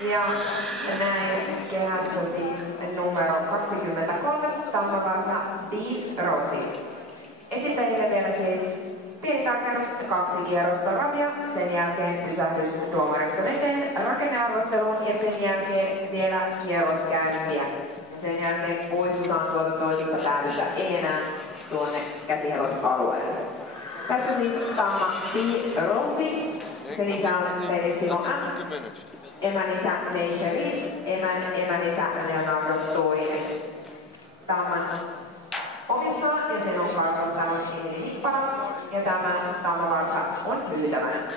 Ja näin kehässä siis numero 23, Tammakansa Di Rosi. Esittäjille vielä siis pieni tarkennus, 2 kierrosta ravia, sen jälkeen pysähdys tuomariston eteen rakennearvosteluun ja sen jälkeen vielä kierroskäyntiä. Sen jälkeen poistutaan tuolta toisesta päädystä enää tuonne käsihevosalueelle. Tässä siis Tamma Di Rosi, sen isä on Melis Simon M. Emän isä Ney Sherif, emän isä Leonardo Toine. Tamman omistaa ja sen on kasvattanut Emili Nippala ja tämän tammavarsa on myytävänä.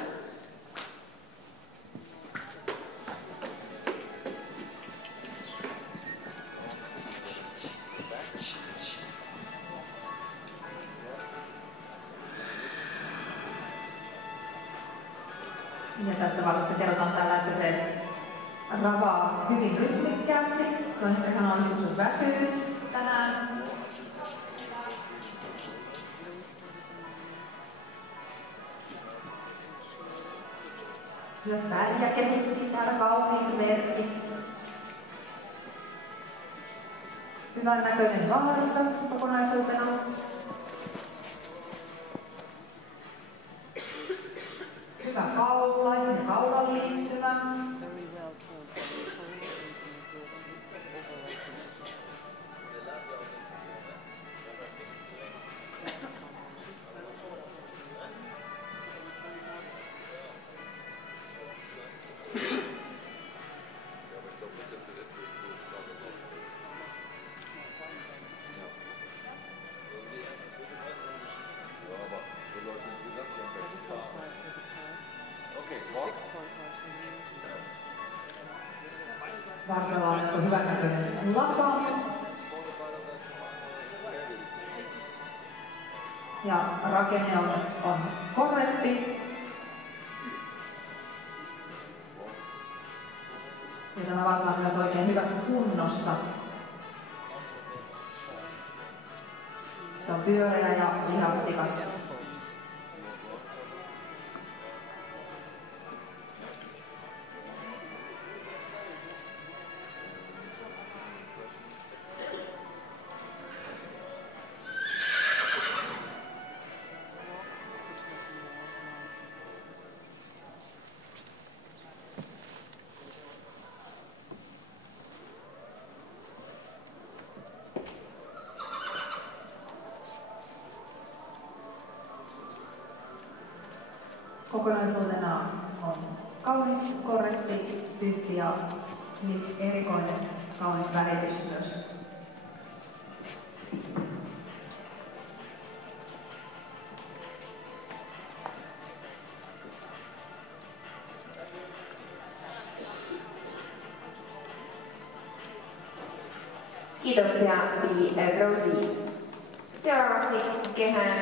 Ja tästä valosta kerrotaan täällä, että se ravaa hyvin rytmikkäästi. Se on ehkä mahdollisuus väsynyt tänään. Myös väliä kehittiin täällä kauniit merkit. Hyvän näköinen varsa kokonaisuutena. Hyvä kaulainen ja kaulan liittyvä. Varsalla on hyvän näköinen lapa. Ja rakenne on korrekti. Siellä lavassa on myös oikein hyvässä kunnossa. Se on pyöreä ja lihaksikas. Kokonaisuutena on kaunis, korrekti tyyppi ja erikoinen, kaunis väritys myös. Kiitoksia Di Rosi. Seuraavaksi kehän